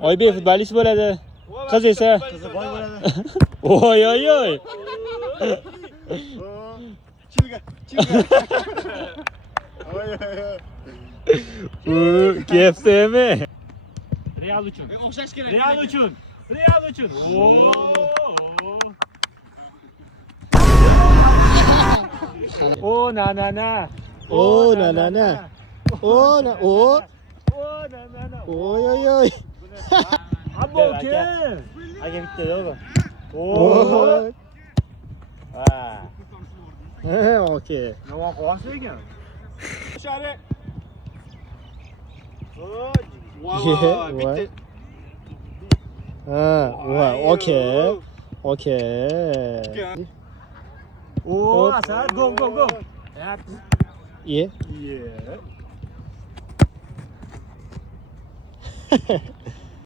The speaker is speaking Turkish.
Oybek futbolist bo'ladi. Qiz esa Qizi boy bo'ladi. oy oy oy. Chilga. Oy oy oy. KFC'mi? Real uchun. O'xshash kerak. Real uchun. O na na na. O na na na. O na o. O na na na. Oy oy oy. Ammo kim? Aka bitta yo'q. Oy. Ha. Okey. Nima qilasiz ekan? Shari. Yeah, bitta. Ha, okey. Okey. O, Asad, go. Ye. Yeah.